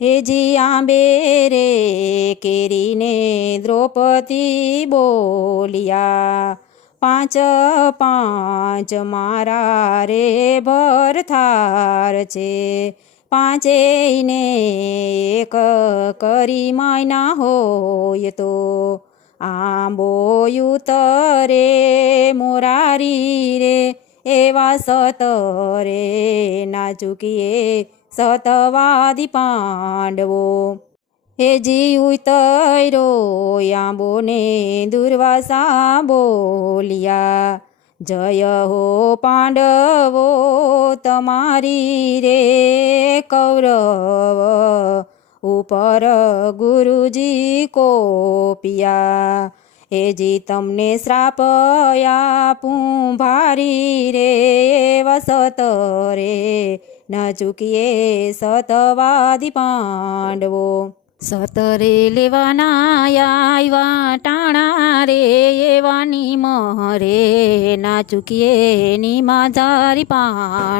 હેજી આંબે રે કેરીને દ્રૌપદી બોલિયા, પાંચ પાંચ મારા રે ભરથાર છે, પાંચેયને એક કરી માયના હોય તો, આંબો ઉતરે મોરારી રે એવા સતરે ના ચૂકીએ સતવાદી પાંડવો. હેજી ઉતર્યો આંબો ને દુર્વાસા બોલિયા, જય હો પાંડવો તમારી રે કૌરવ ઉપર ગુરુજી કોપિયા. હેજી તમને શ્રાપ આપું ભારી રે વસત રે ન ચૂકીએ સતવાદી પાંડવો. સતરે લેવાના આવ્યા ટાણા રે એવાની મહરે ના ચૂકીએ ની માધારી પાંડ